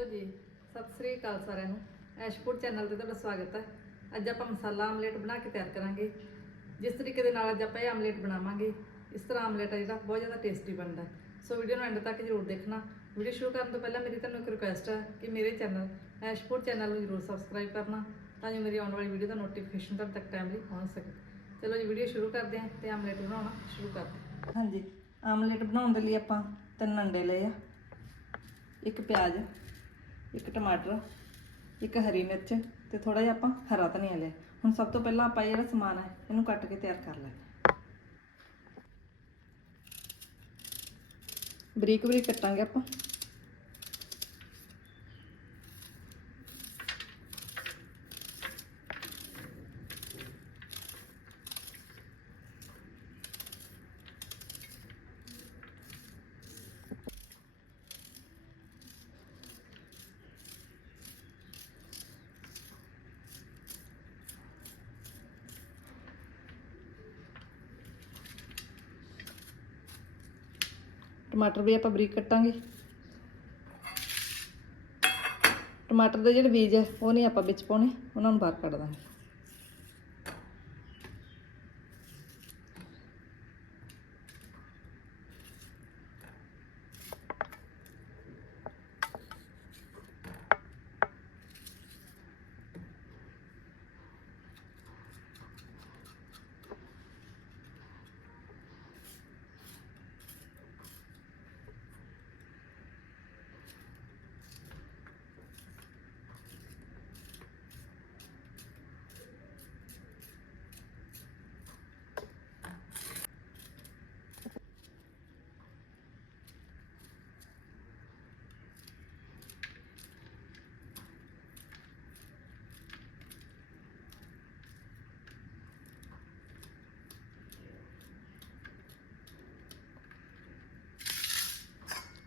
Hello ਜੀ, ਸਤਿ ਸ੍ਰੀ ਅਕਾਲ ਸਾਰਿਆਂ ਨੂੰ। ਐਸ਼ਪੁਰ ਚੈਨਲ ਤੇ ਤੁਹਾਡਾ ਸਵਾਗਤ ਹੈ। ਅੱਜ ਆਪਾਂ ਮਸਾਲਾ ਆਮਲੇਟ ਬਣਾ ਕੇ ਤਿਆਰ ਕਰਾਂਗੇ। ਜਿਸ ਤਰੀਕੇ ਦੇ ਨਾਲ ਅੱਜ ਆਪਾਂ ਇਹ ਆਮਲੇਟ ਬਣਾਵਾਂਗੇ, ਇਸ ਤਰ੍ਹਾਂ ਆਮਲੇਟ ਆ ਜਿਹੜਾ, ਬਹੁਤ ਜ਼ਿਆਦਾ ਟੇਸਟੀ ਬਣਦਾ ਸੋ ਵੀਡੀਓ ਨੂੰ ਐਂਡ ਤੱਕ ਜ਼ਰੂਰ ਦੇਖਣਾ। ਵੀਡੀਓ ਸ਼ੁਰੂ ਕਰਨ ਤੋਂ ਪਹਿਲਾਂ ਮੇਰੀ ਤੁਹਾਨੂੰ ਇੱਕ ਰਿਕੁਐਸਟ ਹੈ ਕਿ ਮੇਰੇ ਚੈਨਲ ਐਸ਼ਪੁਰ ਚੈਨਲ ਨੂੰ ਜ਼ਰੂਰ ਸਬਸਕ੍ਰਾਈਬ ਕਰਨਾ, ਤਾਂ ਜੋ ਮੇਰੀ ਆਉਣ ਵਾਲੀ ਵੀਡੀਓ ਦਾ ਨੋਟੀਫਿਕੇਸ਼ਨ ਤੁਹਾਡੇ ਤੱਕ ਟਾਈਮਲੀ ਪਹੁੰਚ ਸਕੇ। ਚਲੋ ਜੀ, ਵੀਡੀਓ ਸ਼ੁਰੂ ਕਰਦੇ ਹਾਂ ਤੇ ਆਮਲੇਟ ਬਣਾਉਣਾ ਸ਼ੁਰੂ ਕਰਦੇ ਹਾਂ। ਹਾਂਜੀ, ਆਮਲੇਟ ਬਣਾਉਣ ਦੇ ਲਈ ਆਪਾਂ ਤਿੰਨ ਅੰਡੇ ਲਏ ਆ। ਇੱਕ ਪਿਆਜ਼ ਇੱਕ ਟਮਾਟਰ, ਇੱਕ ਹਰੀ ਮਿਰਚ ਤੇ ਥੋੜਾ ਜਿਹਾ ਆਪਾਂ ਹਰਾ ਧਨੀਆ ਲਿਆ। ਹੁਣ ਸਭ ਤੋਂ ਪਹਿਲਾਂ ਆਪਾਂ ਇਹ ਜਿਹੜਾ ਸਮਾਨ ਹੈ, ਇਹਨੂੰ ਕੱਟ ਕੇ ਤਿਆਰ ਕਰ ਲੈਂਦੇ ਬਰੀਕ ਬਰੀਕ ਕੱਟਾਂਗੇ ਆਪਾਂ। ਟਮਾਟਰ ਵੀ ਆਪਾਂ ਬਰੀਕ ਕੱਟਾਂਗੇ। ਟਮਾਟਰ ਦੇ ਜਿਹੜੇ ਬੀਜ ਹੈ, ਉਹ ਨਹੀਂ ਆਪਾਂ ਵਿੱਚ ਪਾਉਣੇ, ਉਹਨਾਂ ਨੂੰ ਬਾਹਰ ਕੱਢ ਦਾਂਗੇ।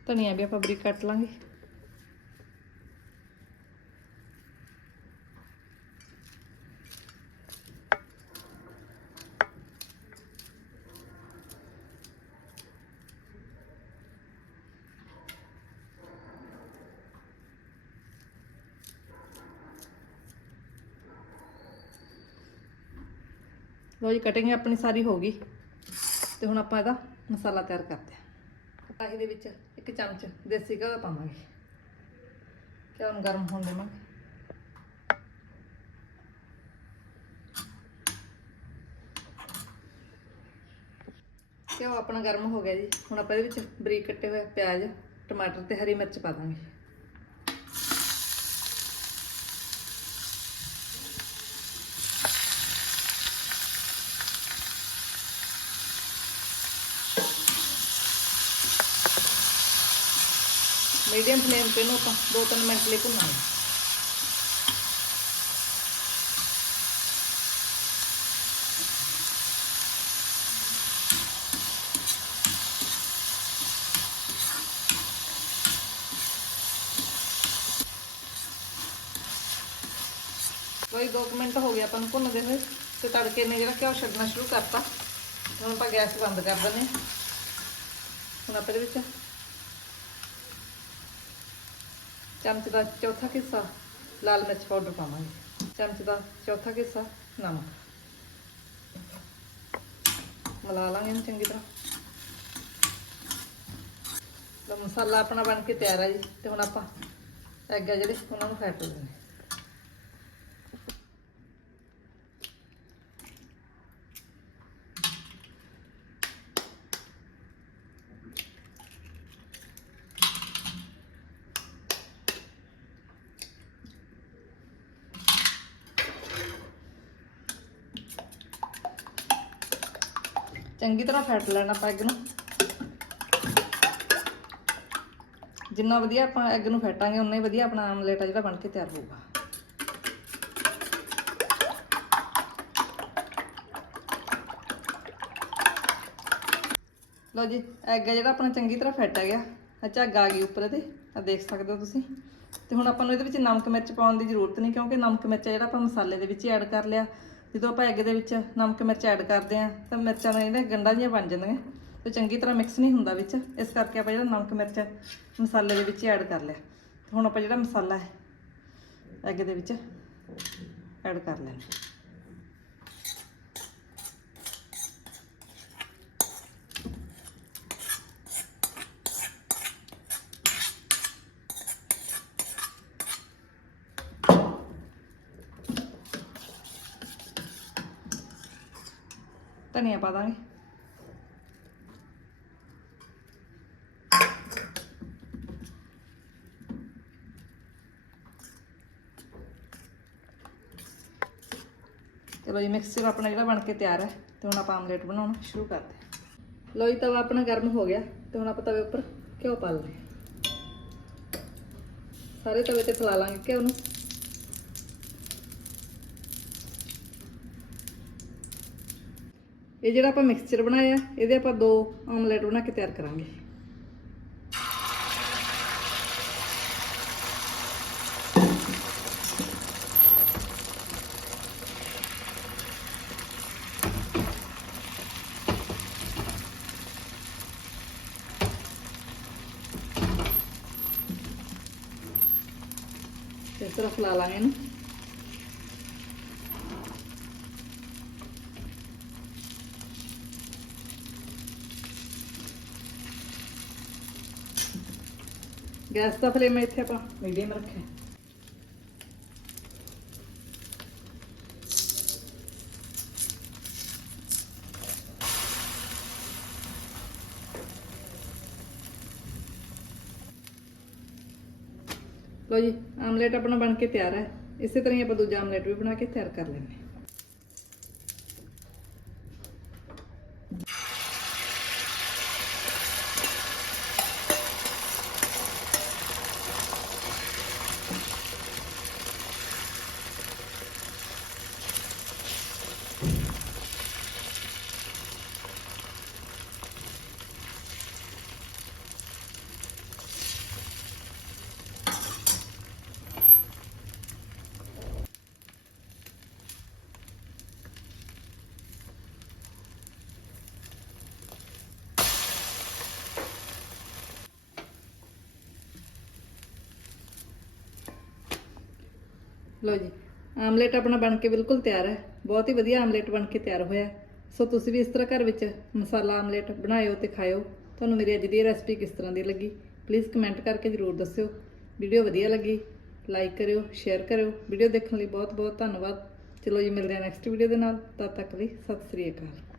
ਧਨੀਆ ਵੀ ਆਪਾਂ ਬਰੀਕ ਕੱਟ ਲਾਂਗੇ। ਲੋ ਜੀ ਕਟਿੰਗ ਆਪਣੀ ਸਾਰੀ ਹੋ ਗਈ। ਤੇ ਹੁਣ ਆਪਾਂ ਇਹਦਾ ਮਸਾਲਾ ਤਿਆਰ ਕਰਦੇ ਹਾਂ। ਕੜਾਹੀ ਦੇ ਵਿੱਚ ਇੱਕ ਚਮਚ ਦੇਸੀ ਘਿਓ ਪਾਵਾਂਗੇ। ਘਿਓ ਨੂੰ ਗਰਮ ਹੋਣ ਦੇਵਾਂਗੇ। ਘਿਓ ਆਪਣਾ ਗਰਮ ਹੋ ਗਿਆ ਜੀ। ਹੁਣ ਆਪਾਂ ਇਹਦੇ ਵਿੱਚ ਬਰੀਕ ਕੱਟੇ ਹੋਏ ਪਿਆਜ਼, ਟਮਾਟਰ ਤੇ ਹਰੀ ਮਿਰਚ ਪਾ ਦਾਂਗੇ। ਮੀਡੀਅਮ ਫਲੇਮ ਤੇ ਇਹਨੂੰ ਆਪਾਂ 2-3 ਮਿੰਟ ਲਈ ਭੁੰਨਾਂਗੇ ਕੋਈ 2 ਮਿੰਟ ਹੋ ਗਏ ਆਪਾਂ ਨੂੰ ਭੁੰਨਦੇ ਹੋਏ ਤੇ ਤੜਕੇ ਨੇ ਜਿਹੜਾ ਘਿਓ ਛੱਡਣਾ ਸ਼ੁਰੂ ਕਰਤਾ ਹੁਣ ਆਪਾਂ ਗੈਸ ਬੰਦ ਕਰ ਦਿੰਦੇ ਹਾਂ ਹੁਣ ਆਪਾਂ ਇਹਦੇ ਵਿੱਚ ਚਮਚ ਦਾ ਚੌਥਾ ਹਿੱਸਾ ਲਾਲ ਮਿਰਚ ਪਾਊਡਰ ਪਾਵਾਂਗੇ। ਚਮਚ ਦਾ ਚੌਥਾ ਹਿੱਸਾ ਨਮਕ। ਮਿਲਾ ਲਾਂਗੇ ਇਹਨੂੰ ਚੰਗੀ ਤਰ੍ਹਾਂ। ਤਾਂ ਮਸਾਲਾ ਆਪਣਾ ਬਣ ਕੇ ਤਿਆਰ ਹੈ ਜੀ, ਤੇ ਹੁਣ ਆਪਾਂ ਐਗ ਆ ਜਿਹੜੇ, ਉਹਨਾਂ ਨੂੰ ਫੈਟ ਲੈਣੇ ਚੰਗੀ ਤਰ੍ਹਾਂ ਫੈਟ ਲੈਣਾ ਆਪਾਂ ਪੈਗ ਨੂੰ। ਜਿੰਨਾ ਵਧੀਆ ਆਪਾਂ ਐਗ ਨੂੰ ਫੈਟਾਂਗੇ ਉਨਾ ਹੀ ਵਧੀਆ ਆਪਣਾ ਆਮਲੇਟ ਆ ਜਿਹੜਾ ਬਣ ਕੇ ਤਿਆਰ ਹੋਊਗਾ। ਲਓ ਜੀ ਐਗ ਆ ਜਿਹੜਾ ਆਪਣਾ ਚੰਗੀ ਤਰ੍ਹਾਂ ਫੈਟ ਆ ਗਿਆ। ਆ ਝੱਗ ਆ ਗਈ ਉੱਪਰ ਤੇ ਆ ਦੇਖ ਸਕਦੇ ਹੋ ਤੁਸੀਂ। ਤੇ ਹੁਣ ਆਪਾਂ ਨੂੰ ਇਹਦੇ ਵਿੱਚ ਨਮਕ ਮਿਰਚ ਪਾਉਣ ਦੀ ਜ਼ਰੂਰਤ ਨਹੀਂ, ਕਿਉਂਕਿ ਨਮਕ ਮਿਰਚ ਜਿਹੜਾ ਆਪਾਂ ਮਸਾਲੇ ਦੇ ਵਿੱਚ ਹੀ ਐਡ ਕਰ ਲਿਆ। ਜਦੋਂ ਆਪਾਂ ਐਗ ਦੇ ਵਿੱਚ ਨਮਕ, ਮਿਰਚ ਐਡ ਕਰਦੇ ਆ ਤਾਂ ਮਿਰਚਾਂ ਦੇ ਜਿਹੜੇ ਗੰਢਾਂ ਜਿਹੀਆਂ ਬਣ ਜਾਂਦੀਆਂ ਤੇ ਚੰਗੀ ਤਰ੍ਹਾਂ ਮਿਕਸ ਨਹੀਂ ਹੁੰਦਾ ਵਿੱਚ। ਇਸ ਕਰਕੇ ਆਪਾਂ ਜਿਹੜਾ ਨਮਕ, ਮਿਰਚ, ਮਸਾਲੇ ਦੇ ਵਿੱਚ ਐਡ ਕਰ ਲਿਆ। ਹੁਣ ਆਪਾਂ ਜਿਹੜਾ ਮਸਾਲਾ ਹੈ ਐਗ ਦੇ ਵਿੱਚ ਐਡ ਕਰ ਲੈਣਾ ਧਨੀਆ ਪਾ ਦਾਂਗੇ। ਚਲੋ ਜੀ ਮਿਕਸਚਰ ਆਪਣਾ ਜਿਹੜਾ ਬਣ ਕੇ ਤਿਆਰ ਹੈ, ਤੇ ਹੁਣ ਆਪਾਂ ਆਮਲੇਟ ਬਣਾਉਣਾ ਸ਼ੁਰੂ ਕਰਦੇ ਹਾਂ। ਲੋ ਜੀ, ਤਵਾ ਆਪਣਾ ਗਰਮ ਹੋ ਗਿਆ, ਤੇ ਹੁਣ ਆਪਾਂ ਤਵੇ ਉੱਪਰ ਘਿਓ ਪਾ ਲਵਾਂਗੇ ਸਾਰੇ ਤਵੇ ਤੇ ਫੈਲਾ ਲਾਂਗੇ ਘਿਓ ਨੂੰ। ਇਹ ਜਿਹੜਾ ਆਪਾਂ ਮਿਕਸਚਰ ਬਣਾਇਆ, ਇਹਦੇ ਆਪਾਂ ਦੋ ਆਮਲੇਟ ਬਣਾ ਕੇ ਤਿਆਰ ਕਰਾਂਗੇ। ਤੇ ਇਸ ਤਰ੍ਹਾਂ ਫੈਲਾ ਲਾਂਗੇ ਇਹਨੂੰ। ਗੈਸ ਦਾ ਫਲੇਮ ਇੱਥੇ ਆਪਾਂ ਮੀਡੀਅਮ ਰੱਖਿਆ ਲੋ ਜੀ ਆਮਲੇਟ ਆਪਣਾ ਬਣ ਕੇ ਤਿਆਰ ਹੈ ਇਸੇ ਤਰ੍ਹਾਂ ਹੀ ਆਪਾਂ ਦੂਜਾ ਆਮਲੇਟ ਵੀ ਬਣਾ ਕੇ ਤਿਆਰ ਕਰ ਲੈਂਦੇ ਲਓ ਜੀ, ਆਮਲੇਟ ਆਪਣਾ ਬਣ ਕੇ ਬਿਲਕੁਲ ਤਿਆਰ ਹੈ। ਬਹੁਤ ਹੀ ਵਧੀਆ ਆਮਲੇਟ ਬਣ ਕੇ ਤਿਆਰ ਹੋਇਆ ਸੋ ਤੁਸੀਂ ਵੀ ਇਸ ਤਰ੍ਹਾਂ ਘਰ ਵਿੱਚ ਮਸਾਲਾ ਆਮਲੇਟ ਬਣਾਇਓ ਤੇ ਖਾਇਓ। ਤੁਹਾਨੂੰ ਮੇਰੀ ਅੱਜ ਦੀ ਰੈਸਪੀ ਕਿਸ ਤਰ੍ਹਾਂ ਦੀ ਲੱਗੀ ਪਲੀਜ਼ ਕਮੈਂਟ ਕਰਕੇ ਜ਼ਰੂਰ ਦੱਸਿਓ। ਵੀਡੀਓ ਵਧੀਆ ਲੱਗੀ ਲਾਈਕ ਕਰਿਓ ਸ਼ੇਅਰ ਕਰਿਓ। ਵੀਡੀਓ ਦੇਖਣ ਲਈ ਬਹੁਤ ਬਹੁਤ ਧੰਨਵਾਦ। ਚਲੋ ਜੀ, ਮਿਲਦੇ ਹਾਂ ਨੈਕਸਟ ਵੀਡੀਓ ਦੇ ਨਾਲ। ਤਦ ਤੱਕ ਲਈ ਸਤਿ ਸ੍ਰੀ ਅਕਾਲ।